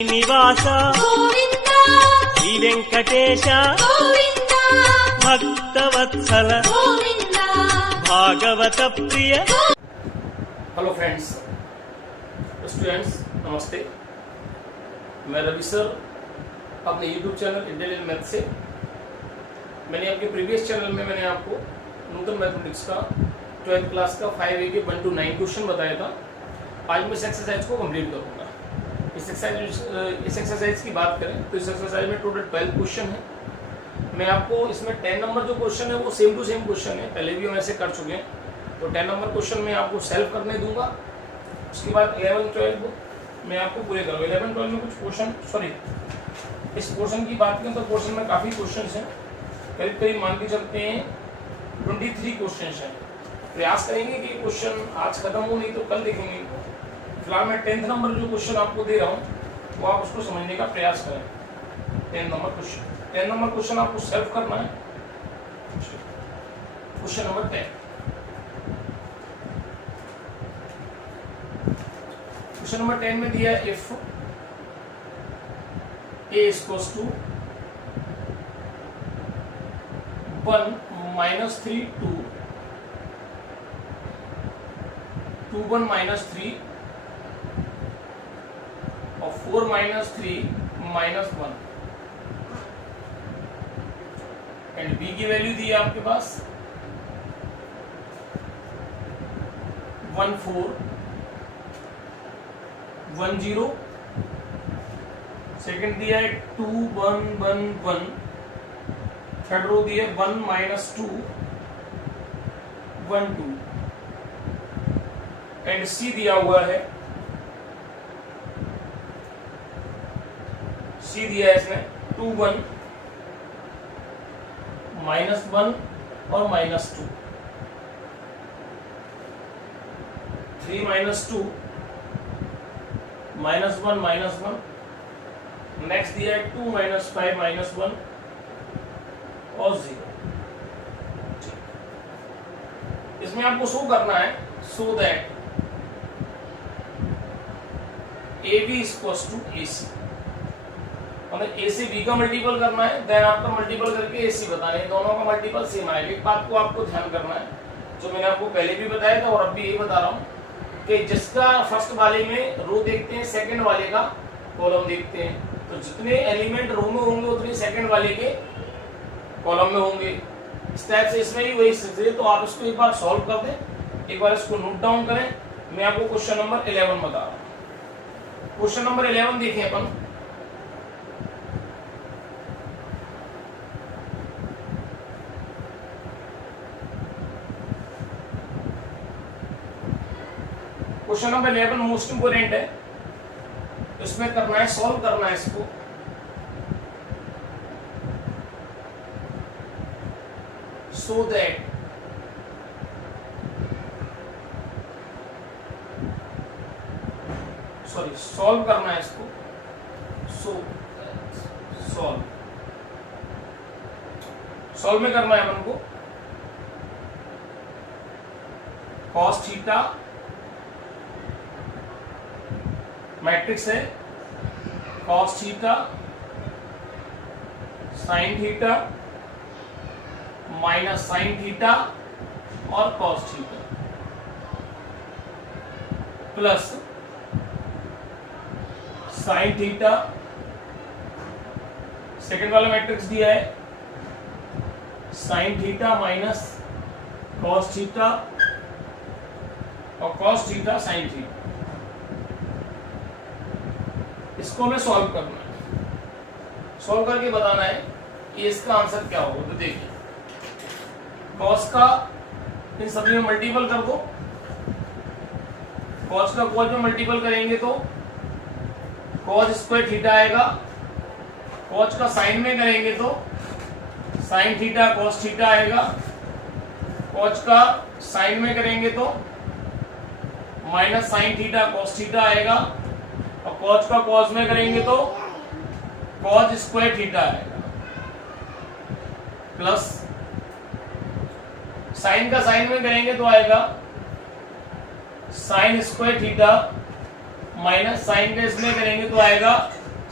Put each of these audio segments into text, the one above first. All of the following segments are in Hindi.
నివాస గోవింద శ్రీ వెంకటేశ గోవింద భక్తవత్సల గోవింద భాగవత ప్రియ। हेलो फ्रेंड्स, स्टूडेंट्स नमस्ते। मैं रवि सर अपने यूट्यूब चैनल इंडियन मैथ से। मैंने आपके प्रीवियस चैनल में मैंने आपको नूतन मैथमेटिक्स का 12th क्लास का 5A के 1 to 9 क्वेश्चन बताया था। आज मैं इस एक्सरसाइज को कंप्लीट करूंगा। इस एक्सरसाइज की बात करें तो इस एक्सरसाइज में टोटल 12 क्वेश्चन है। मैं आपको इसमें 10 नंबर जो क्वेश्चन है वो सेम टू सेम क्वेश्चन है, पहले भी हम ऐसे कर चुके हैं। तो 10 नंबर क्वेश्चन मैं आपको सेल्फ करने दूंगा। उसके बाद 11, 12 मैं आपको पूरे करूँगा। 11, 12 में कुछ क्वेश्चन इस क्वेश्चन की बात करें तो क्वेश्चन में काफ़ी क्वेश्चन हैं, करीब करीब मान के चलते हैं 23 क्वेश्चन हैं। प्रयास करेंगे कि क्वेश्चन आज खत्म हो, नहीं तो कल देखेंगे। फिलहाल मैं 10th नंबर जो क्वेश्चन आपको दे रहा हूँ वो आप उसको समझने का प्रयास करें। 10 नंबर क्वेश्चन आपको सेल्फ करना है। Question number 10। क्वेश्चन नंबर 10 में दिया है if a is equals to 1 minus 3 2 2 1 minus 3 और 4 minus 3 minus 1 एंड b की वैल्यू दी है आपके पास 1 4 1 0। सेकेंड दिया है 2 1 1 1। थर्ड रो दिया है 1 minus 2 1 2 एंड सी दिया हुआ है, सी दिया है इसमें 2 1 -1 और -2 3 -2 -1 -1। नेक्स्ट दिया है 2 -5 -1 और 0। इसमें आपको शो करना है so that AB is equals to AC, मतलब A से B का मल्टीपल करना है, देन आपका मल्टीपल करके AC बताना है। दोनों का मल्टीपल सेम आएगा। एक बात को आपको ध्यान करना है जो मैंने आपको पहले भी बताया था और अब भी यही बता रहा हूँ कि जिसका फर्स्ट वाले में रो देखते हैं, सेकंड वाले का कॉलम देखते हैं, तो जितने एलिमेंट रो में होंगे उतने सेकंड वाले के कॉलम में होंगे। इस टाइप से इसमें भी वही स्थिति है। तो आप इसको एक बार सॉल्व कर दें, एक बार इसको नोट डाउन करें। मैं आपको क्वेश्चन नंबर 11 बता रहा हूँ। क्वेश्चन नंबर 11 देखें अपन। क्वेश्चन नंबर 11 मोस्ट इंपोर्टेंट है, इसमें करना है सॉल्व करना है इसको। सो दैट सॉल्व करना है इसको। सॉल्व में करना है अपन को cos थीटा मैट्रिक्स है, cos theta sin theta minus sin theta और cos theta plus sin theta. Second वाला मैट्रिक्स दिया है sin theta minus cos theta और cos थीटा sin थीटा। इसको हमें सॉल्व करना है। सॉल्व करके बताना है कि इसका आंसर क्या होगा। तो देखिए cos का इन सभी में मल्टीपल कर दो। cos का cos में मल्टीपल करेंगे तो cos स्क्वायर थीटा आएगा। cos का साइन में करेंगे तो sin थीटा cos थीटा आएगा। cos का साइन में करेंगे तो minus sin theta cos theta आएगा। और cos का cos में करेंगे तो cos स्क्वायर थीटा आएगा। प्लस साइन का साइन में करेंगे तो आएगा sin square theta minus sine का इसमें करेंगे तो आएगा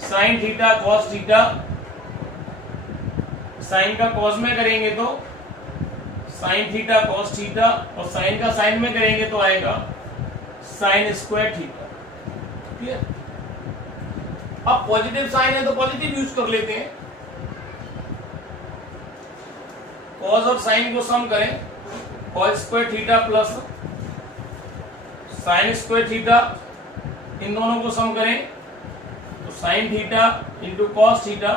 sine theta cos theta, sine का कॉस में करेंगे तो साइन थीटा कॉस थीटा, और साइन का साइन में करेंगे तो आएगा साइन स्क्वायर थीटा। क्लियर? अब पॉजिटिव साइन है तो पॉजिटिव यूज कर लेते हैं। कॉस और साइन को सम करें, cos square theta plus sine square theta, इन दोनों को सम करें तो sine theta into cos theta,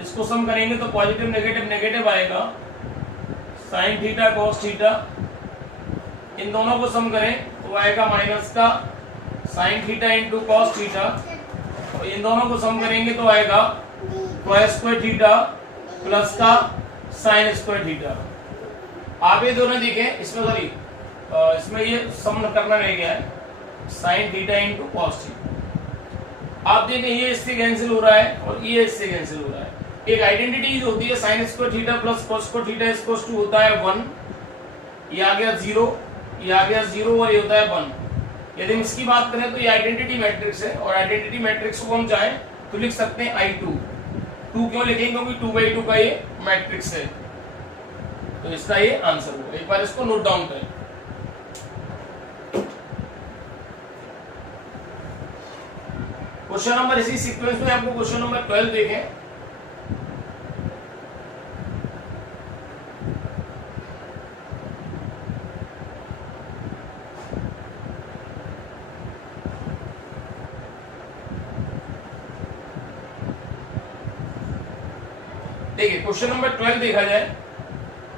इसको सम करेंगे तो पॉजिटिव नेगेटिव नेगेटिव आएगा, साइन थीटा कॉस थीटा, इन दोनों को सम करें तो आएगा माइनस का sine theta into cos theta, और इन दोनों को सम करेंगे तो आएगा कॉस स्क्वायर थीटा प्लस का साइन स्क्वायर थीटा। आप ये दोनों देखें, इसमें सॉरी इसमें ये सम करना रह गया है, sine theta into cos theta. आप देखें ये इससे कैंसिल हो रहा है और ये इससे कैंसिल हो रहा है। एक आइडेंटिटी जो होती है sine square theta plus cos square theta equals to होता है 1, ये आ गया 0, ये आ गया 0 और ये होता है 1। यदि हम इसकी बात करें तो ये आइडेंटिटी मैट्रिक्स है, और आइडेंटिटी मैट्रिक्स को हम चाहें तो लिख सकते हैं I2। 2 क्यों लिखेंगे? क्योंकि 2/2 का ये मैट्रिक्स है, तो इसका ये आंसर होगा। एक बार इसको नोट डाउन करें। क्वेश्चन नंबर इसी सीक्वेंस में आपको क्वेश्चन नंबर 12 देखें। देखिए क्वेश्चन नंबर 12 देखा जाए,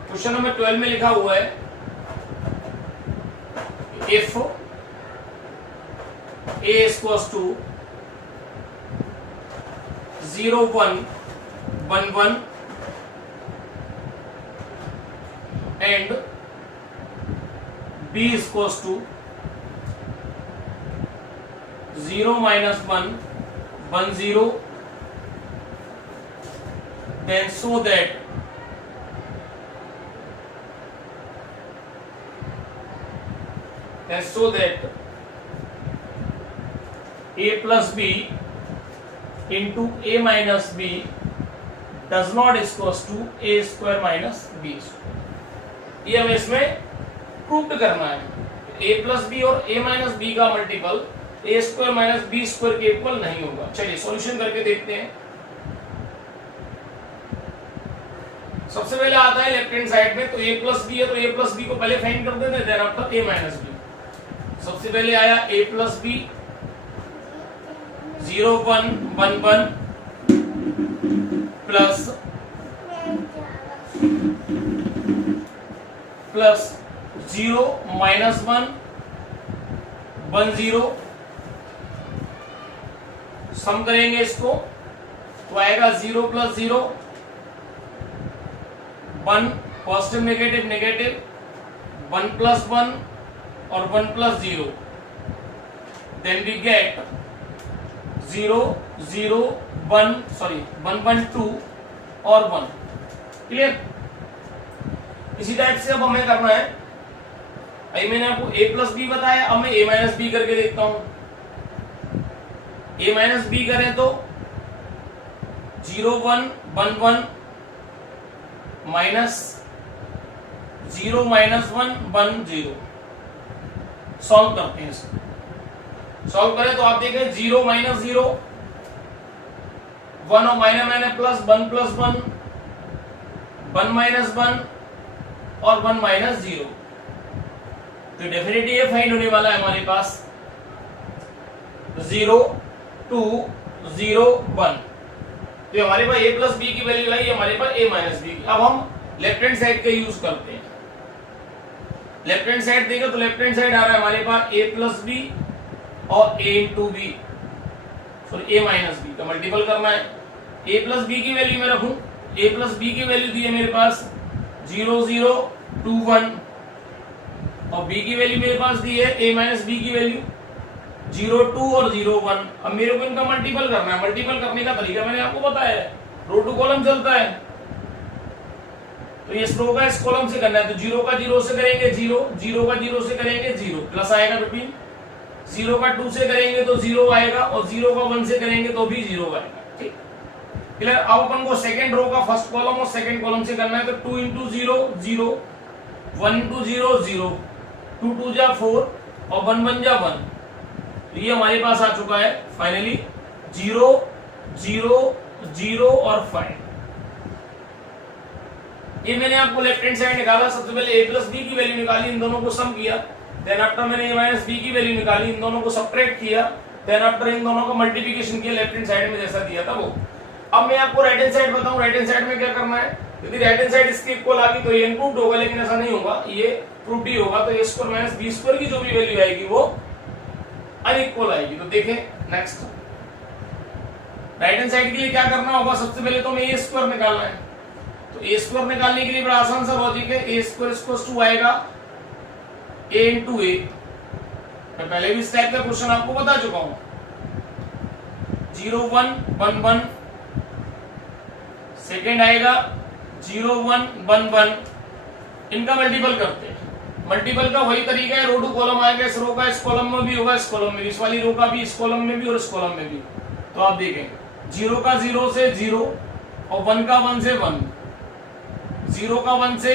क्वेश्चन नंबर 12 में लिखा हुआ है if a equals to 0 1 1 1 and b equals to 0 minus 1 1 0, then so that a plus b into a minus b does not equals to a square minus b square। ये हमें इसमें प्रूव करना है। a प्लस बी और a माइनस बी का multiple a square minus B square के इक्वल नहीं होगा। चलिए सॉल्यूशन करके देखते हैं। सबसे पहले आता है लेफ्ट हैंड साइड में, तो a प्लस बी है तो a प्लस बी को पहले फाइंड कर देते हैं, then after a minus B. सबसे पहले आया a plus B 0 1 1 1 plus 0 minus 1 1 0, sum करेंगे इसको तो आएगा 0 plus 0 1, positive negative negative, 1 plus 1 और 1 plus 0, then we get 0 0 1 sorry 1 1 2 और 1। क्लियर? इसी टाइप से अब हमें करना है। अभी मैंने आपको a प्लस बी बताया, अब मैं a माइनस बी करके देखता हूं। a माइनस बी करें तो 0 1 1 1 माइनस 0 माइनस 1 1 0। सॉल्व करते हैं इसको। सॉल्व करें तो आप देखें 0 माइनस 0 1 और minus minus plus 1 plus 1 1 minus 1 और 1 माइनस 0, तो डेफिनेटली ये फाइंड होने वाला है हमारे पास 0 2 0 1। तो हमारे पास a प्लस बी की वैल्यू आई, हमारे पास a माइनस बी की। अब हम लेफ्ट हैंड साइड का यूज करते हैं। लेफ्ट हैंड साइड देखो तो लेफ्ट हैंड साइड आ रहा है हमारे पास a प्लस बी और a into B, sorry a minus B का मल्टीपल करना है। a प्लस बी की वैल्यू मैं रखूं, a प्लस बी की वैल्यू दी है मेरे पास 0 0 2 1, और b की वैल्यू मेरे पास दी है a माइनस बी की वैल्यू 0 2 और 0 1। अब मेरे को इनका मल्टीपल करना है। मल्टीपल करने का तरीका मैंने आपको बताया है, रो टू कॉलम चलता है, तो ये रो का इस कॉलम से करना है। तो 0 का 0 से करेंगे 0, 0 का 0 से करेंगे 0, प्लस आएगा बिटवीन 0 का 2 से करेंगे तो 0 आएगा और 0 का 1 से करेंगे तो भी 0 आएगा। ठीक, क्लियर। अब अपन को सेकंड रो का फर्स्ट कॉलम और सेकंड कॉलम से करना है, तो 2 इंटू 0 0, 1 इंटू 0 0, 2 2 जा 4 और 1 1 जा 1। तो ये हमारे पास आ चुका है फाइनली 0 0 0 और 5। ये मैंने आपको लेफ्ट हैंड साइड निकाला। सबसे पहले a प्लस बी की वैल्यू निकाली, इन दोनों को सम किया। देन आफ्टर मैंने a माइनस बी की वैल्यू निकाली, इन दोनों को सब्ट्रैक्ट किया। देन आफ्टर इन दोनों का मल्टीप्लिकेशन किया लेफ्ट हैंड साइड में जैसा दिया था वो। अब मैं आपको राइट हैंड साइड बताऊं, राइट हैंड साइड में क्या करना है। यदि राइट हैंड साइड इसके इक्वल आ गई तो ये इनपुट होगा, लेकिन ऐसा नहीं होगा, ये प्रूफ ही होगा। तो a square minus B square की जो भी वैल्यू आएगी वो अनइक्वल आएगी। तो देखें नेक्स्ट राइट हैंड साइड के लिए क्या करना होगा। सबसे पहले तो हमें a स्क्वायर निकालना है। तो a स्क्वायर निकालने के लिए बड़ा आसान सा लॉजिक है। a स्क्वायर इक्वल्स टू आएगा a इंटू a। मैं पहले भी इस टाइप का क्वेश्चन आपको बता चुका हूं। 0 1 1 1, सेकेंड आएगा 0 1 1 1। इनका मल्टीपल करते हैं। मल्टीपल का वही तरीका है, रो टू कॉलम आएगा, इस रो का इस कॉलम में भी होगा, इस कॉलम में भी, इस वाली रो का भी इस कॉलम में भी और इस कॉलम में भी। तो आप देखें 0 का 0 से 0 और 1 का 1 से 1, 0 का 1 से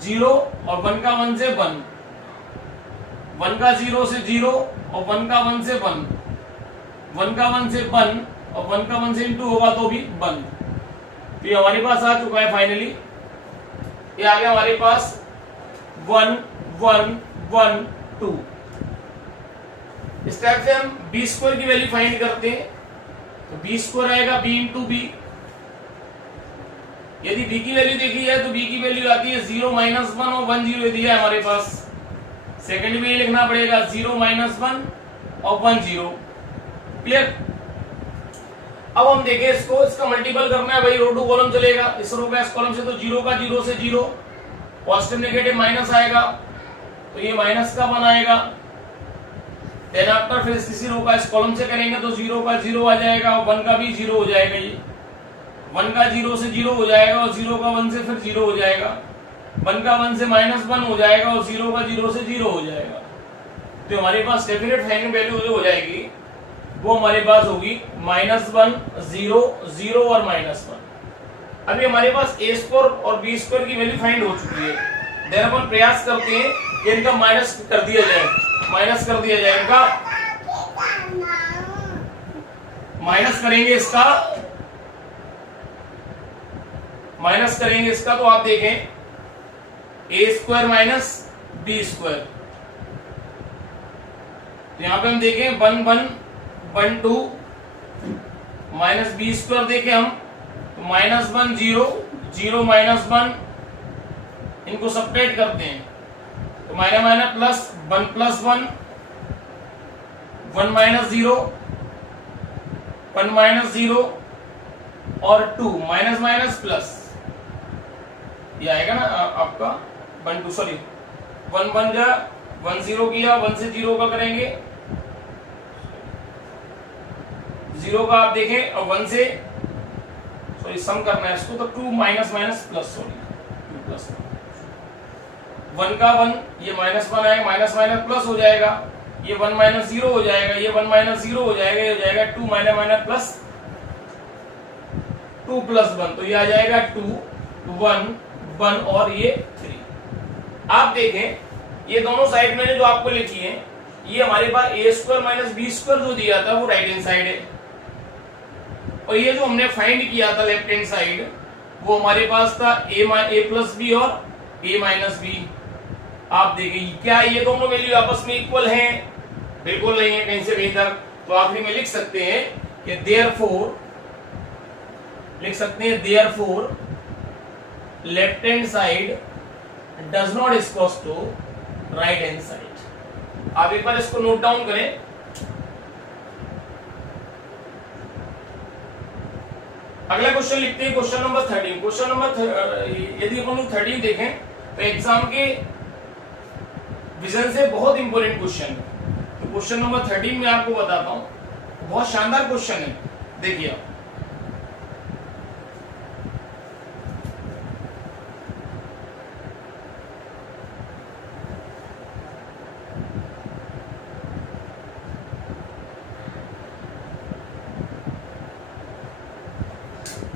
0 और 1 का 1 से 1, 1 का 0 से 0 और 1 का 1 से 1, 1 का 1 से 1 और 1 का 1 से इंटू होगा तो भी 1। तो ये हमारे पास आ चुका है फाइनली। ये आ गया हमारे पास 1 1 1 2। इस टाइप से हम बी स्क्वायर की वैल्यू फाइंड करते हैं। तो बी स्क्वायर आएगा बी इंटू बी। यदि बी की वैल्यू देखी है तो बी की वैल्यू आती है 0 माइनस 1 और 1 0 दिया है हमारे पास। सेकंड में ये लिखना पड़ेगा 0 माइनस 1 और 1 0। क्लियर। अब हम देखें इसको, इसका मल्टीपल करना है भाई, रो टू कॉलम चलेगा। इस रो का इस कॉलम से तो 0 का 0 से 0, पॉजिटिव नेगेटिव माइनस आएगा तो ये माइनस का 1 आएगा। देन आफ्टर फिर इसी रो का इस कॉलम से करेंगे तो 0 का 0 आ जाएगा और 1 का भी 0 हो जाएगा। ये 1 का 0 से 0 हो जाएगा और 0 का 1 से फिर 0 हो जाएगा। 1 का 1 से माइनस 1 हो जाएगा और 0 का 0 से 0 हो जाएगा। तो हमारे पास डेफिनेट फाइनल वैल्यू जो हो जाएगी वो हमारे पास होगी -1 0 0 और -1। अभी हमारे पास a स्क्वायर और b स्क्वायर की वैल्यू फाइंड हो चुकी है। देन अपन प्रयास करते हैं कि इनका माइनस कर दिया जाए। माइनस कर दिया जाए इनका, माइनस करेंगे इसका, माइनस करेंगे इसका। तो आप देखें a square minus b square. तो यहां पे हम देखें 1 1 1 2 माइनस बी स्क्वायर देखें हम तो -1 0 0 -1, इनको सब्ट्रैक्ट करते हैं तो minus minus plus 1 plus 1 1 minus 0 1 minus 0 और 2 माइनस माइनस प्लस, ये आएगा ना आपका 1 2 सॉरी 1 1 जा 1 0 किया, 1 से 0 का करेंगे 0 का आप देखें और 1 से सॉरी सम करना है इसको तो 2 minus minus plus sorry 2 plus 1 का 1, ये -1 आएगा, माइनस माइनस प्लस हो जाएगा, ये 1 माइनस 0 हो जाएगा, ये 1 माइनस 0 हो जाएगा, ये हो जाएगा 2 माइनस माइनस प्लस 2 प्लस 1। तो ये आ जाएगा 2 1 1 और ये 3। आप देखें ये दोनों साइड मैंने जो आपको लिखी है, ये हमारे पास a square minus B square जो दिया था वो राइट हैंड साइड है, और ये जो हमने फाइंड किया था लेफ्ट हैंड साइड वो हमारे पास था a प्लस बी और a माइनस बी। आप देखिए क्या ये दोनों वैल्यू आपस में इक्वल हैं? बिल्कुल नहीं है कहीं से कहीं तक। तो आखिरी में लिख सकते हैं कि देयरफॉर, लिख सकते हैं therefore left hand side does not equals to right hand side. आप एक बार इसको नोट डाउन करें। अगला क्वेश्चन लिखते हैं, क्वेश्चन नंबर 13। क्वेश्चन नंबर यदि अपन लोग 13 देखें तो एग्जाम के विजन से बहुत इंपॉर्टेंट क्वेश्चन है। तो क्वेश्चन नंबर 13 में आपको बताता हूं, बहुत शानदार क्वेश्चन है। देखिए आप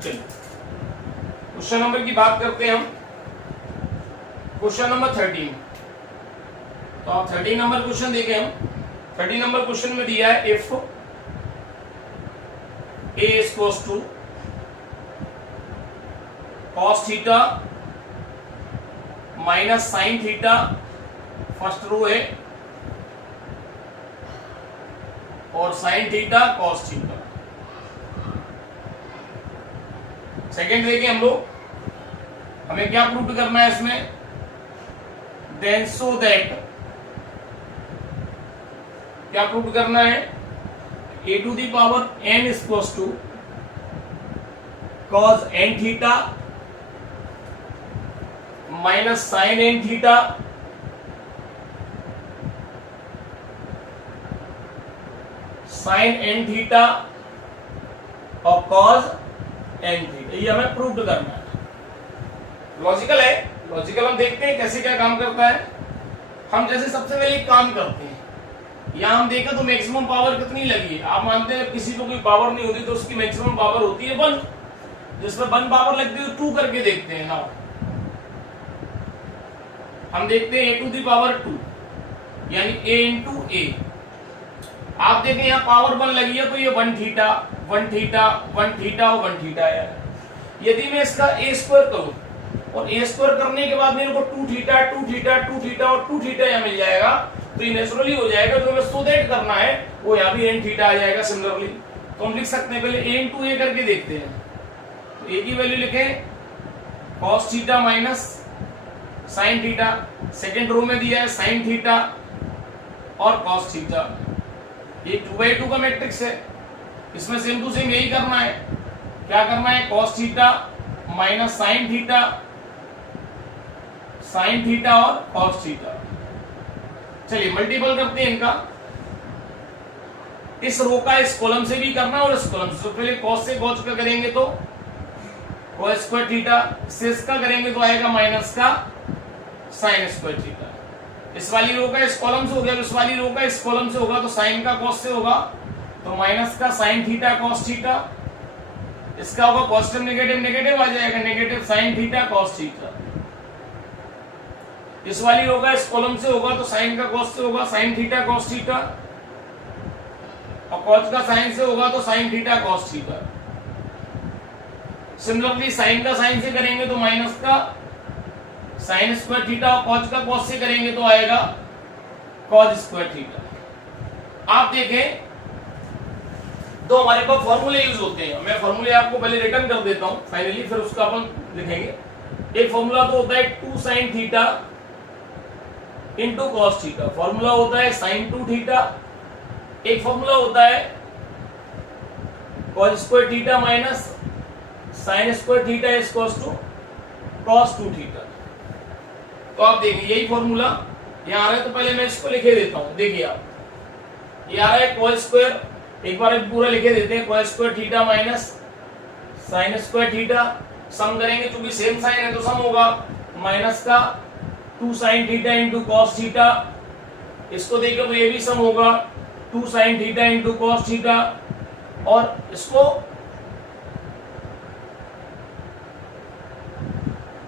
चलिए क्वेश्चन नंबर की बात करते हैं हम। Question number 13। तो आप 13 नंबर क्वेश्चन देखें हम। 13 नंबर क्वेश्चन में दिया है if a is equals to cos theta minus sine theta, first row है, और sine theta cos theta. Second देखिए हम लोग, हमें क्या प्रूव करना है इसमें, देन सो दैट, क्या प्रूव करना है, a to the power n is equals to cos n theta minus sine n theta sine n theta और कॉस n थीटा। ये हमें प्रूव करना है। लॉजिकल है, लॉजिकल हम देखते हैं कैसे क्या काम करता है। हम जैसे सबसे पहले एक काम करते हैं, यहां हम देखा तो मैक्सिमम पावर कितनी लगी है। आप मानते हैं किसी को कोई पावर नहीं होती तो उसकी मैक्सिमम पावर होती है 1, जिसमें 1 पावर लगती है तो 2 करके देखते हैं ना। हम देखते हैं a टू दी पावर 2 यानी a इंटू ए। आप देखें यहाँ पावर 1 लगी है तो ये 1 थीटा 1 थीटा 1 थीटा और 1 थीटा है। यदि मैं इसका a स्क्वायर करूं और a स्क्वायर करने के बाद मेरे को 2 थीटा 2 थीटा 2 थीटा और 2 थीटा यहाँ मिल जाएगा, तो ये नेचुरली हो जाएगा। जो हमें सोडेट करना है वो यहाँ भी n थीटा आ जाएगा सिमिलरली। तो हम लिख सकते हैं, पहले a इंटू ए करके देखते हैं। तो a की वैल्यू लिखें cos theta minus sine theta, second row में दिया है साइन थीटा और cos थीटा। ये 2/2 का मैट्रिक्स है, इसमें सेम टू सेम यही करना है। क्या करना है, cos theta minus sine theta और cos थीटा। चलिए मल्टीपल करते हैं इनका। इस रो का इस कॉलम से भी करना और इस कॉलम से। पहले cos से cos का करेंगे तो cos स्क्वायर थीटा, से इसका करेंगे तो आएगा माइनस का साइन स्क्वायर थीटा। इस वाली रो का इस कॉलम से हो गया, इस वाली रो का इस कॉलम से होगा तो साइन का cos से होगा तो माइनस का साइन थीटा cos थीटा। इसका होगा पॉजिटिव नेगेटिव नेगेटिव आ जाएगा, negative sine theta cos theta. इस वाली रो का इस कॉलम से होगा तो साइन का cos से होगा साइन थीटा cos थीटा, और cos का साइन से होगा तो sine theta cos theta. Similarly sign का साइन से करेंगे तो माइनस का साइन स्क्वायर थीटा और cos का cos से करेंगे तो आएगा cos स्क्वायर थीटा। आप देखें तो हमारे पास फॉर्मूले यूज होते हैं। मैं फॉर्मूले आपको पहले रिटर्न कर देता हूं फाइनली, फिर उसका अपन लिखेंगे। एक फॉर्मूला तो होता है 2 sin theta into cos theta, formula होता है sin 2 थीटा। एक फॉर्मूला होता है cos square theta minus sin square theta is equals to cos 2 theta. तो आप देखिए यही फॉर्मूला यहाँ आ रहा है, तो पहले मैं इसको लिखे देता हूं। देखिए आप, ये आ रहा है cos स्क्वायर, एक बार पूरा लिखे देते हैं, cos square theta minus sin square theta, sum करेंगे क्योंकि सेम साइन है तो सम होगा, माइनस का 2 sin theta into cos theta. इसको देखिए तो ये भी सम होगा 2 sin theta into cos theta, और इसको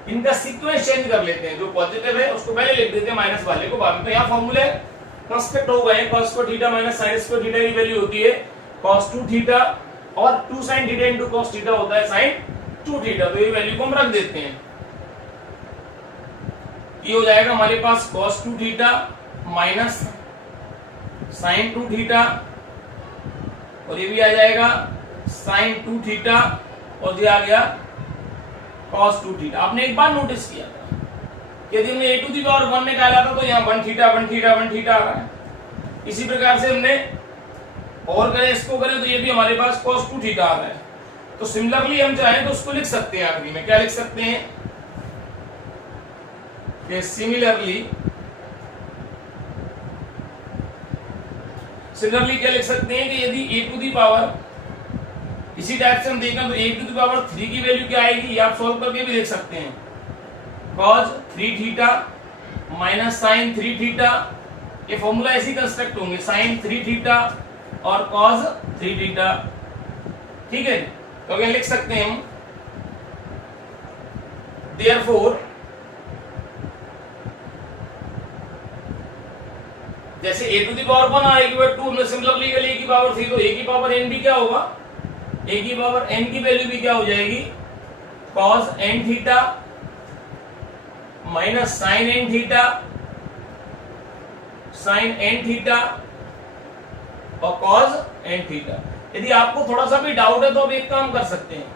इनका सीक्वेंस चेंज कर लेते हैं। जो पॉजिटिव है उसको पहले लिख देते हैं, माइनस वाले को बाद में। तो यहाँ फॉर्मूले कंस्ट्रक्ट हो गए। cos square theta minus sin square theta की वैल्यू होती है cos 2 थीटा, और 2 sin theta into cos theta होता है sin 2 थीटा। तो ये वैल्यू को हम रख देते हैं। ये हो जाएगा हमारे पास cos 2 theta minus sin 2 theta, और ये भी आ जाएगा sin 2 थीटा, और ये आ गया cos 2 थीटा। आपने एक बार नोटिस किया था यदि हमने a टू दी पावर 1 निकाला था तो यहाँ 1 थीटा 1 थीटा 1 थीटा आ रहा है। इसी प्रकार से हमने और करें, इसको करें तो ये भी हमारे पास cos 2 थीटा आ रहा है। तो सिमिलरली हम चाहें तो उसको लिख सकते हैं आखिरी में। क्या लिख सकते हैं कि सिमिलरली क्या लिख सकते हैं कि यदि a टू दी पावर, इसी टाइप से हम देखें तो a टू दी पावर 3 की वैल्यू क्या आएगी, ये आप सॉल्व करके भी देख सकते हैं। cos 3 theta minus sin 3 theta, ये फॉर्मूला ऐसे कंस्ट्रक्ट होंगे, sin 3 थीटा और cos 3 थीटा। ठीक है, तो अगर लिख सकते हैं हम देयरफॉर जैसे a टू द पावर 1 और a की पावर 2 हमने सिमिलरली कर ली a की पावर 3, तो a की पावर n भी क्या होगा, a की पावर n की वैल्यू भी क्या हो जाएगी, cos n theta minus sin n theta, sin n theta और cos n थीटा। यदि आपको थोड़ा सा भी डाउट है तो आप एक काम कर सकते हैं,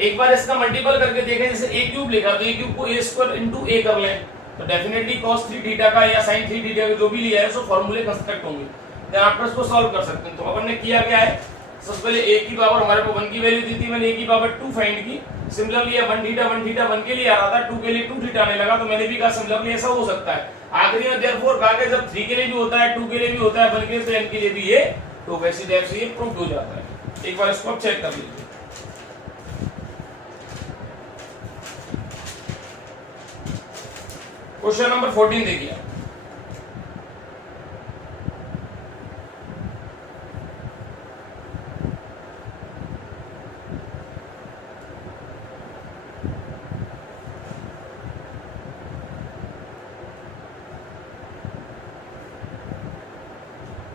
एक बार इसका मल्टीपल करके देखें। जैसे a क्यूब लिखा तो a क्यूब को a स्क्वायर इंटू a कर लें, तो डेफिनेटली cos 3 थीटा का या sin 3 थीटा का जो भी लिया है सो फॉर्मूले कंस्ट्रक्ट होंगे, देन आप इसको सॉल्व कर सकते हैं। तो अपन ने किया क्या है, सबसे पहले a की पावर हमारे को 1 की वैल्यू दी थी, मैंने a की पावर 2 फाइंड की। सिमिलरली 1 थीटा 1 के लिए आ रहा था, 2 के लिए 2 थीटा आने लगा, तो मैंने भी कहा सिमिलरली ऐसा हो सकता है। आखिरी में देयरफॉर कहा कि जब 3 के लिए भी होता है, 2 के लिए भी होता है, 1 के लिए तो n के लिए भी ये तो वैसी दैट से ये प्रूव हो जाता है। एक बार इसको आप चेक कर लीजिए। क्वेश्चन नंबर 14 देखिए,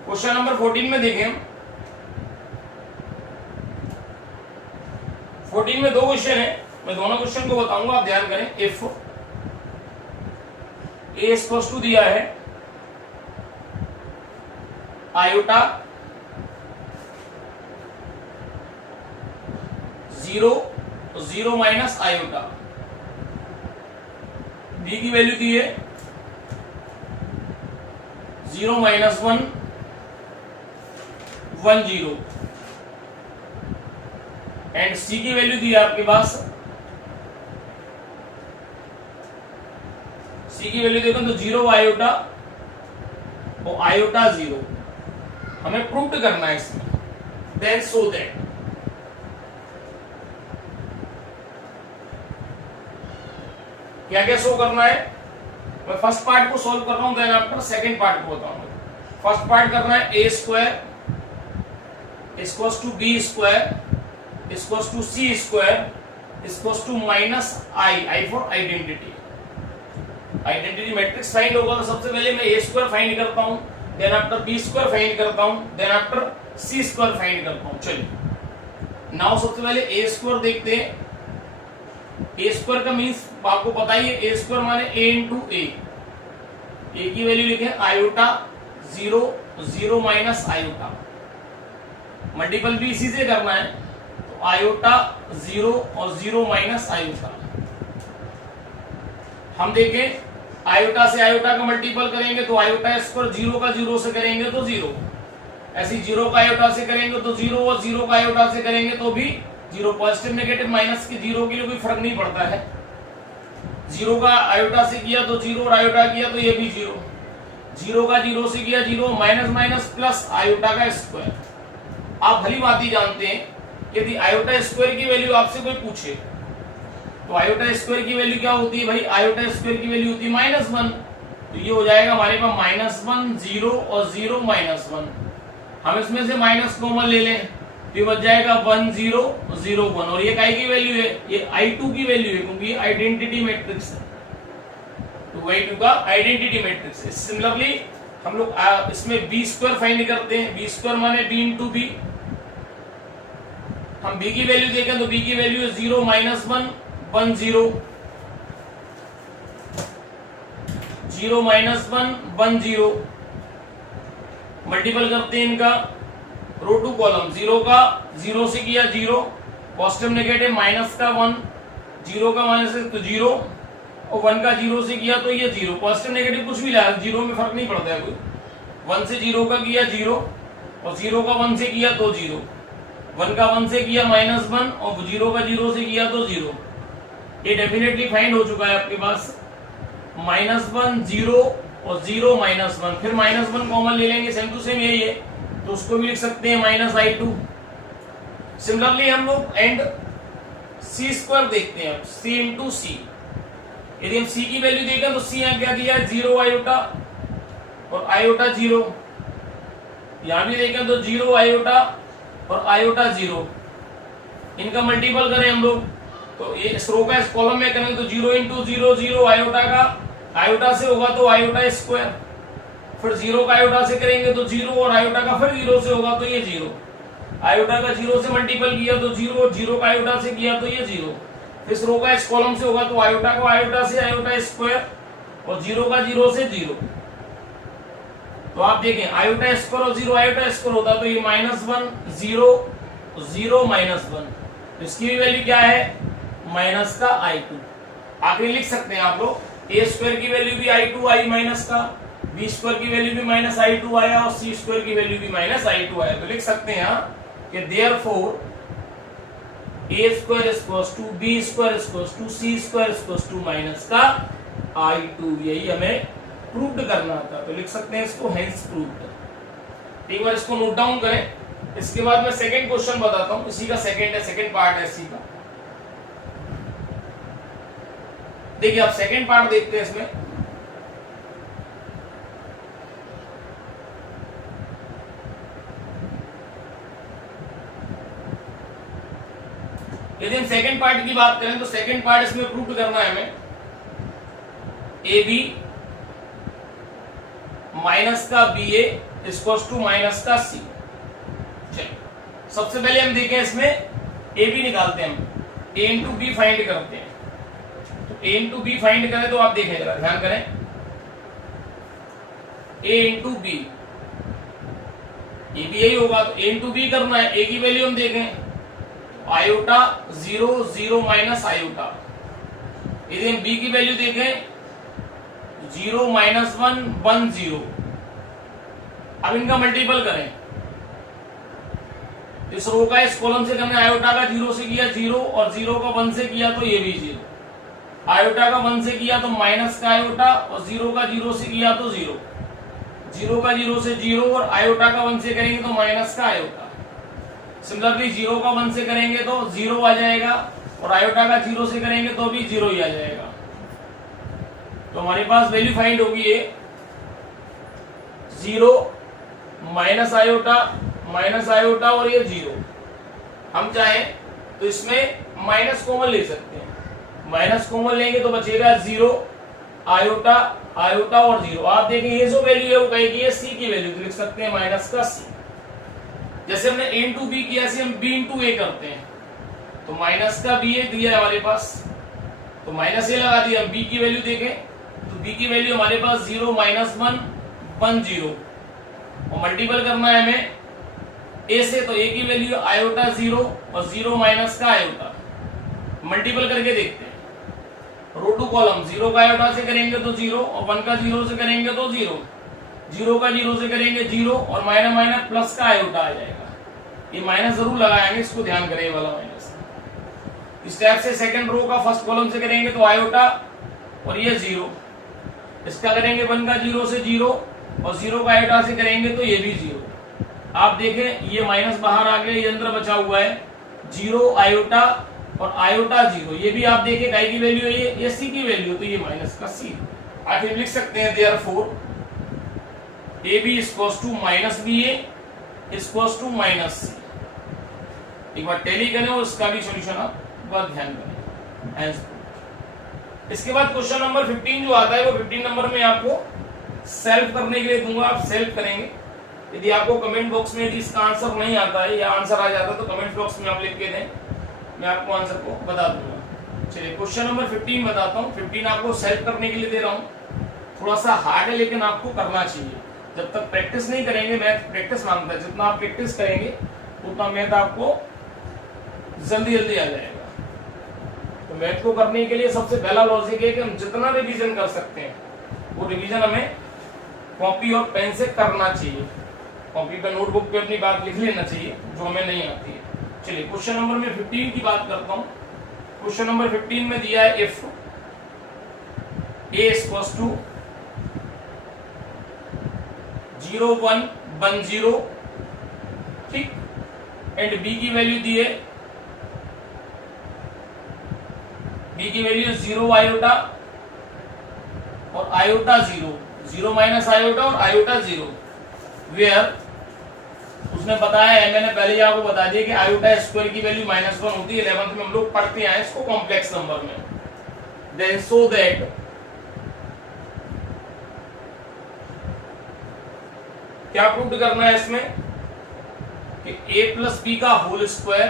क्वेश्चन नंबर 14 में देखें, 14 में दो क्वेश्चन है, मैं दोनों क्वेश्चन को बताऊंगा, आप ध्यान करें। इफ ए स्क्वायर टू दिया है आयोटा 0 माइनस आयोटा, बी की वैल्यू दी है 0 माइनस 1 0 एंड सी की वैल्यू दी है आपके पास, सी की वैल्यू देखो तो 0 आयोटा और आयोटा 0 हमें प्रूव करना है इसमें। देन सो दैट क्या क्या शो करना है, मैं फर्स्ट पार्ट को सॉल्व कर रहा हूं, देन आफ्टर सेकंड पार्ट को बताऊंगा। फर्स्ट पार्ट करना है A square equals to B square equals to C square equals to minus I for identity. Identity matrix find होगा तो सबसे पहले मैं ए स्क्वायर फाइंड करता हूं, then after B square find करता हूं, then after C square find करता हूं। चलिए नाउ सबसे पहले ए स्क्वायर देखते हैं। ए स्क्वायर का मीन्स आपको पता ही है, ए स्क्वायर माने ए इंटू ए की वैल्यू लिखे आयोटा 0 माइनस आयोटा, मल्टीपल भी इसी से करना है, तो आयोटा 0 और 0 माइनस आयोटा। हम देखें आयोटा से आयोटा का मल्टीपल करेंगे तो आयोटा स्क्वायर 0 का 0 से करेंगे तो 0, ऐसे 0 का आयोटा से करेंगे तो 0 और 0 का आयोटा से करेंगे तो भी 0। पॉजिटिव नेगेटिव माइनस के 0 के लिए कोई फर्क नहीं पड़ता है। 0 का आयोटा से किया तो 0 और आयोटा किया तो ये भी 0, 0 का 0 से किया 0, माइनस माइनस प्लस आयोटा का स्क्वायर। आप भली बात ही जानते हैं यदि आयोटा स्क्वायर की वैल्यू आपसे कोई पूछे तो आयोटा स्क्वायर की वैल्यू क्या होती है भाई, आयोटा स्क्वायर की वैल्यू होती है -1, तो ये हो जाएगा हमारे पास -1 0 और 0 -1। हम इसमें से माइनस कॉमन ले लें तो बच जाएगा 1 0 0 1, और ये काय की वैल्यू है, ये I2 की वैल्यू है क्योंकि आइडेंटिटी मैट्रिक्स है, तो Y2 का आइडेंटिटी मैट्रिक्स है। सिमिलरली हम लोग इसमें बी स्क्वायर फाइंड करते हैं, बी स्क्वायर माने बी इंटू बी। हम बी की वैल्यू देखें तो बी की वैल्यू है 0 -1 1 0 0 -1 1 0। मल्टीपल करते हैं इनका रो टू कॉलम, 0 का 0 से किया 0, पॉजिटिव नेगेटिव माइनस का 1, 0 का माइनस तो 0 और 1 का 0 से किया तो ये 0। पॉजिटिव नेगेटिव कुछ भी लाया 0 में फर्क नहीं पड़ता है कोई। 1 से 0 का किया 0 और 0 का 1 से किया तो 0, 1 का 1 से किया -1 और 0 का 0 से किया तो 0। ये डेफिनेटली फाइंड हो चुका है आपके पास। -1 0 और 0 -1, फिर -1 कॉमन ले लेंगे, सेम टू सेम यही है, तो उसको भी लिख सकते हैं -I2। सिमिलरली हम लोग एंड सी स्क्वायर देखते हैं, c इंटू सी। यदि हम c की वैल्यू देखें तो c यहाँ क्या दिया है 0 आयोटा और आयोटा 0, यहां भी देखें तो 0 आयोटा और आयोटा 0। इनका मल्टीपल करें हम लोग तो ये इस रो का इस कॉलम में करेंगे तो 0 इंटू 0 0 आयोटा का, आयोटा से होगा तो आयोटा स्क्वायर, फिर 0 का आयोटा से करेंगे तो 0 और आयोटा का फिर 0 से होगा तो ये 0, आयोटा का 0 से मल्टीपल किया तो 0 और 0 का आयोटा से किया तो ये 0, इस रो का इस कॉलम से होगा तो आयोटा का आयोटा से आयोटा स्क्वायर और 0 का 0 से 0। तो आप देखें आयोटा स्क्वायर और 0 आयोटा स्क्वायर होता तो ये -1 0 0 -1, इसकी भी वैल्यू क्या है माइनस का i2। आखिर लिख सकते हैं आप लोग a स्क्वायर की वैल्यू भी i2 आई माइनस का, b स्क्वायर की वैल्यू भी माइनस i2 आया और c स्क्वायर की वैल्यू भी माइनस i2 आया। तो लिख सकते हैं यहाँ कि therefore a square is equals to b square is equals to c square is equals to minus का i2, यही हमें प्रूव्ड करना था। तो लिख सकते हैं इसको हेंस प्रूव्ड। एक बार इसको नोट डाउन करें, इसके बाद मैं सेकंड क्वेश्चन बताता हूं, इसी का सेकंड पार्ट है इसी का। देखिए आप सेकंड पार्ट देखते हैं इसमें, यदि हम सेकंड पार्ट की बात करें तो सेकंड पार्ट इसमें प्रूव करना है हमें ए बी माइनस का B A equals to minus का सी। चलिए सबसे पहले हम देखें इसमें ए बी निकालते हैं, हम ए इंटू बी फाइंड करते हैं। तो ए इंटू बी फाइंड करें तो आप देखें जरा ध्यान करें, ए इंटू बी, ए बी यही होगा तो ए इंटू बी करना है। ए की वैल्यू हम देखें आयोटा 0 0 माइनस आयोटा, यदि हम बी की वैल्यू देखें 0 -1 1 0। अब इनका मल्टीपल करें, इस रो का इस कॉलम से करना, आयोटा का 0 से किया 0 और 0 का 1 से किया तो ये भी 0, आयोटा का 1 से किया तो माइनस का आयोटा और 0 का 0 से किया तो 0, 0 का 0 से 0 और आयोटा का 1 से करेंगे तो माइनस का आयोटा। सिमिलरली 0 का 1 से करेंगे तो 0 आ जाएगा और आयोटा का 0 से करेंगे तो भी 0 ही आ जाएगा। तो हमारे पास वैल्यू फाइंड होगी ये 0 माइनस आयोटा और ये 0। हम चाहें तो इसमें माइनस कॉमन ले सकते हैं, माइनस कॉमन लेंगे तो बचेगा 0 आयोटा और 0। आप देखें ये जो वैल्यू है वो कहेगी ये सी की वैल्यू, तो लिख सकते हैं माइनस का सी। जैसे हमने a इंटू बी किया, ऐसे हम b इंटू ए करते हैं, तो माइनस का बी ए दिया है हमारे पास तो माइनस ए लगा दिया। b की वैल्यू देखें तो b की वैल्यू हमारे पास 0 -1 1 0 और मल्टीपल करना है हमें a से, तो a की वैल्यू आयोटा 0 और 0 माइनस का आयोटा, मल्टीपल करके देखते हैं। रो टू कॉलम 0 का आयोटा से करेंगे तो 0 और 1 का 0 से करेंगे तो 0, 0 का 0 से करेंगे 0 और माइनस माइनस प्लस का आयोटा आ जाएगा। ये माइनस जरूर लगाएंगे, इसको ध्यान करें ये वाला माइनस। इस टाइप से सेकंड रो का फर्स्ट कॉलम से करेंगे तो आयोटा और ये 0, इसका करेंगे 1 का 0 से 0 और 0 का आयोटा से करेंगे तो ये भी 0। आप देखें ये माइनस बाहर आ गया, ये अंदर बचा हुआ है 0 आयोटा और आयोटा 0। ये भी आप देखें y की वैल्यू है, ये c की वैल्यू, तो ये माइनस का c। आखिर लिख सकते हैं therefore A B equals to minus B A equals to minus C. एक बार टैली करें और इसका भी सॉल्यूशन आप बात ध्यान करें। इसके बाद क्वेश्चन नंबर 15 जो आता है वो 15 नंबर में आपको सेल्फ करने के लिए दूंगा, आप सेल्फ करेंगे। यदि आपको कमेंट बॉक्स में यदि इसका आंसर नहीं आता है या आंसर आ जाता है तो कमेंट बॉक्स में आप लिख के दें, मैं आपको आंसर को बता दूंगा। चलिए क्वेश्चन नंबर 15 बताता हूँ। 15 आपको सेल्फ करने के लिए दे रहा हूँ, थोड़ा सा हार्ड है लेकिन आपको करना चाहिए। जब तक प्रैक्टिस नहीं करेंगे, मैथ प्रैक्टिस मांगता है, जितना आप प्रैक्टिस करेंगे उतना मैथ आपको जल्दी जल्दी आ जाएगा। तो मैथ को करने के लिए सबसे पहला लॉजिक है कि हम जितना रिवीजन कर सकते हैं वो रिवीजन हमें कॉपी और पेन से करना चाहिए। कॉपी पे नोटबुक पे अपनी बात लिख लेना चाहिए जो हमें नहीं आती है। चलिए क्वेश्चन नंबर में 15 की बात करता हूँ। क्वेश्चन नंबर 15 में दिया है इफ a इक्वल्स टू 0 1 1 0, ठीक, एंड b की वैल्यू दी है, b की वैल्यू 0 आयोटा और आयोटा 0, 0 माइनस आयोटा और आयोटा 0, वेयर उसने बताया है, मैंने पहले ही आपको बता दिया कि आयोटा स्क्वायर की वैल्यू -1 होती है। 11th में हम लोग पढ़ते आए इसको कॉम्प्लेक्स नंबर में। देन सो दैट क्या प्रूव करना है इसमें कि a प्लस बी का whole square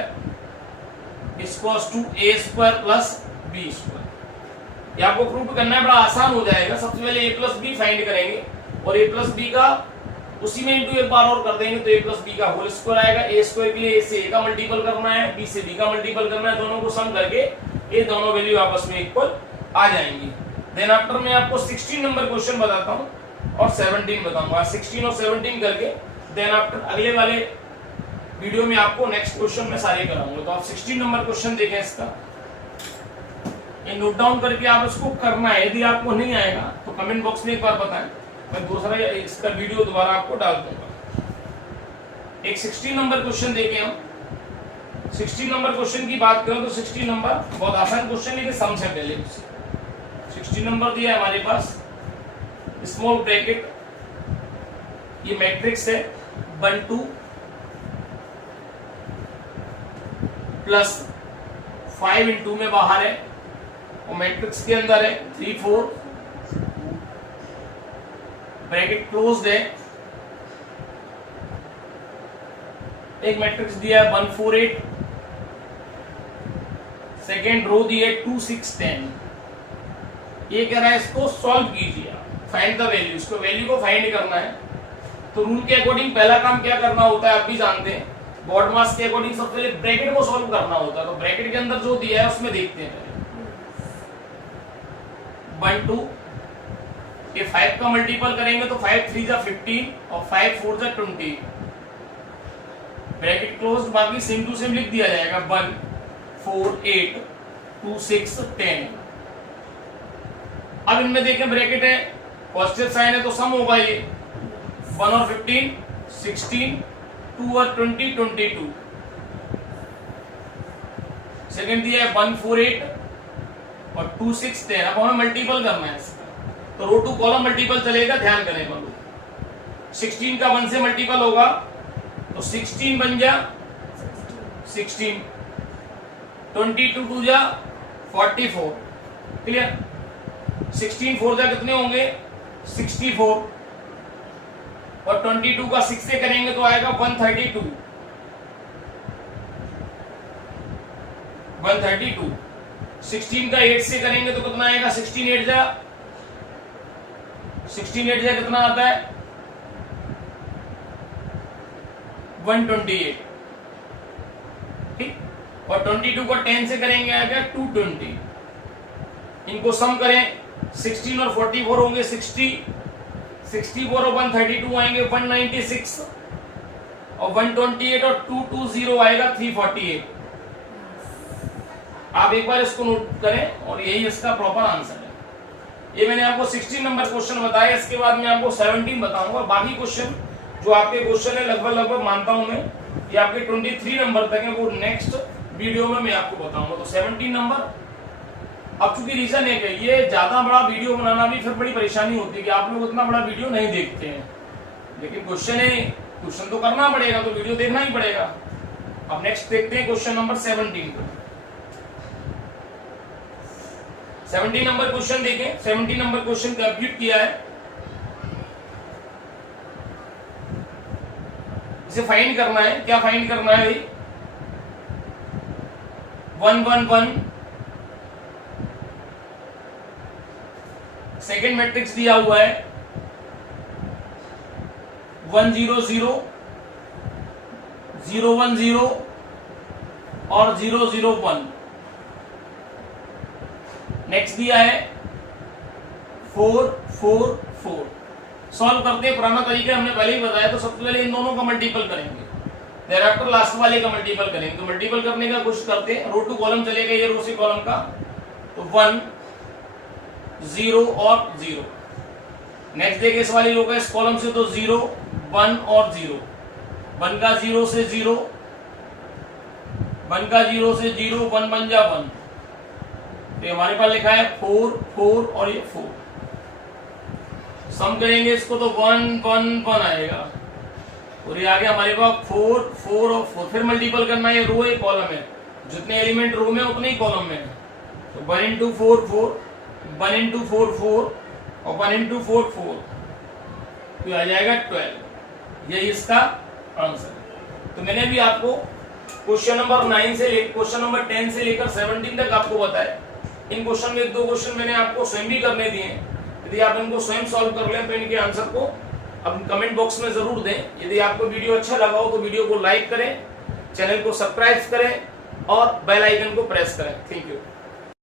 equals to a square plus B square. ये आपको प्रूव करना है, बड़ा आसान हो जाएगा। सबसे पहले a प्लस बी फाइंड करेंगे और a प्लस बी का उसी में इंटू एक बार और कर देंगे तो a प्लस बी का होल स्क्वायर आएगा। a स्क्वायर के लिए a से a का मल्टीपल करना है, b से b का मल्टीपल करना है, दोनों को सम करके ये दोनों वैल्यू आपस में इक्वल आ जाएंगी। देन आफ्टर मैं आपको 16 नंबर क्वेश्चन बताता हूँ और 17 बताऊंगा। 16 और 17 करके देन आफ्टर अगले वाले वीडियो में आपको नेक्स्ट क्वेश्चन में सारे कराऊंगा। तो आप 16 नंबर क्वेश्चन देखें, इसका ये नोट डाउन करके आप इसको करना है। यदि आपको नहीं आएगा तो कमेंट बॉक्स में एक बार बताएं, मैं दूसरा इसका वीडियो दोबारा आपको डाल दूंगा। एक 16 नंबर क्वेश्चन देखें हम। 16 नंबर क्वेश्चन की बात करें तो 16 नंबर बहुत आसान क्वेश्चन, लेकिन समझे पहले उससे। 16 नंबर दिया है हमारे पास, स्मॉल ब्रैकेट, ये मैट्रिक्स है 1 2 प्लस 5 इन 2 में बाहर है और मैट्रिक्स के अंदर है 3 4, ब्रैकेट क्लोज्ड है। एक मैट्रिक्स दिया है 1 4 8, सेकेंड रो दी है 2 6 10। ये कह रहा है इसको सॉल्व कीजिए, फाइंड द वैल्यू, इसको वैल्यू को फाइंड करना है। तो रूल के अकॉर्डिंग पहला काम क्या करना होता है आप भी जानते हैं, बॉड मास के अकॉर्डिंग सबसे पहले ब्रैकेट को सॉल्व करना होता है। तो ब्रैकेट के अंदर जो दिया है उसमें देखते हैं पहले 1 2, ये 5 का मल्टीपल करेंगे तो 5 3 जा 15 और 5 4 जा 20, ब्रैकेट क्लोज, बाकी सेम टू सेम लिख दिया जाएगा 1 4 8 2 6 10। अब इनमें देखें ब्रैकेट है, पॉजिटिव साइन है तो सम होगा ये 1 और 15 16, 2 और 20 22। सेकेंड दिया है 1 4 8 और 2 6 10। अब हमें मल्टीपल करना है इसका, तो रो टू कॉलम मल्टीपल चलेगा, ध्यान करें बंधु। 16 का 1 से मल्टीपल होगा तो 16 बन जा 16, 22 2 जा 44, क्लियर। 16 4 जा कितने होंगे 64 और 22 का 6 से करेंगे तो आएगा 132, 132। 16 का 8 से करेंगे तो कितना आएगा 16 8 जा कितना आता है 128, ठीक। और 22 को 10 से करेंगे आएगा 220। इनको सम करें, 16 और 44 होंगे 60, 64 और 132 आएंगे 196 और 128 और 220 आएगा 348। आप एक बार इसको नोट करें और यही इसका प्रॉपर आंसर है। ये मैंने आपको 16 नंबर क्वेश्चन बताया, इसके बाद मैं आपको 17 बताऊंगा। बाकी क्वेश्चन जो आपके क्वेश्चन है लगभग मानता हूं मैं ये आपके 23 नंबर तक है, वो नेक्स्ट वीडियो में मैं आपको बताऊंगा। तो 17 नंबर, अब चूंकि रीजन है कि ये ज्यादा बड़ा वीडियो बनाना भी फिर बड़ी परेशानी होती है कि आप लोग उतना बड़ा वीडियो नहीं देखते हैं, लेकिन क्वेश्चन है, क्वेश्चन तो करना पड़ेगा तो वीडियो देखना ही पड़ेगा। अब नेक्स्ट देखते हैं क्वेश्चन नंबर 17 को। 17 नंबर क्वेश्चन देखें। 17 नंबर क्वेश्चन कंप्लीट किया है, इसे फाइंड करना है। क्या फाइंड करना है भाई 1 1 1, सेकेंड मैट्रिक्स दिया हुआ है 1 0 0 0 1 0 और 0 0 1। नेक्स्ट दिया है 4 4 4। सॉल्व करते हैं पुराना तरीका हमने पहले ही बताया। तो सबसे पहले इन दोनों का मल्टीपल करेंगे, देन आफ्टर लास्ट वाले का मल्टीपल करेंगे। तो मल्टीपल करने का कोशिश करते हैं, रो टू कॉलम चलेगा, ये रो से कॉलम का, तो 1 0 और 0। नेक्स्ट देखिए इस वाली रो का इस कॉलम से, तो 0 1 और 0, 1 का 0 से 0, 1 का 0 से 0, 1 बन जा 1। तो हमारे पास लिखा है 4 4 और ये 4। सम करेंगे इसको तो 1 1 1 आएगा, और ये आगे हमारे पास 4 4 और 4 फिर मल्टीपल करना है, रो है कॉलम है, जितने एलिमेंट रो में उतने ही कॉलम में है। तो 1 into 4 4, 1 into 4 4 और 1 into 4 4, तो आ जाएगा 12। यही इसका आंसर है। तो मैंने भी आपको क्वेश्चन नंबर 9 से क्वेश्चन नंबर 10 से लेकर 17 तक आपको बताया। इन क्वेश्चन में 1-2 क्वेश्चन मैंने आपको स्वयं भी करने दिए हैं। यदि आप इनको स्वयं सॉल्व कर लें तो इनके आंसर को अब कमेंट बॉक्स में जरूर दें। यदि आपको वीडियो अच्छा लगा हो तो वीडियो को लाइक करें, चैनल को सब्सक्राइब करें और बेल आइकन को प्रेस करें। Thank you.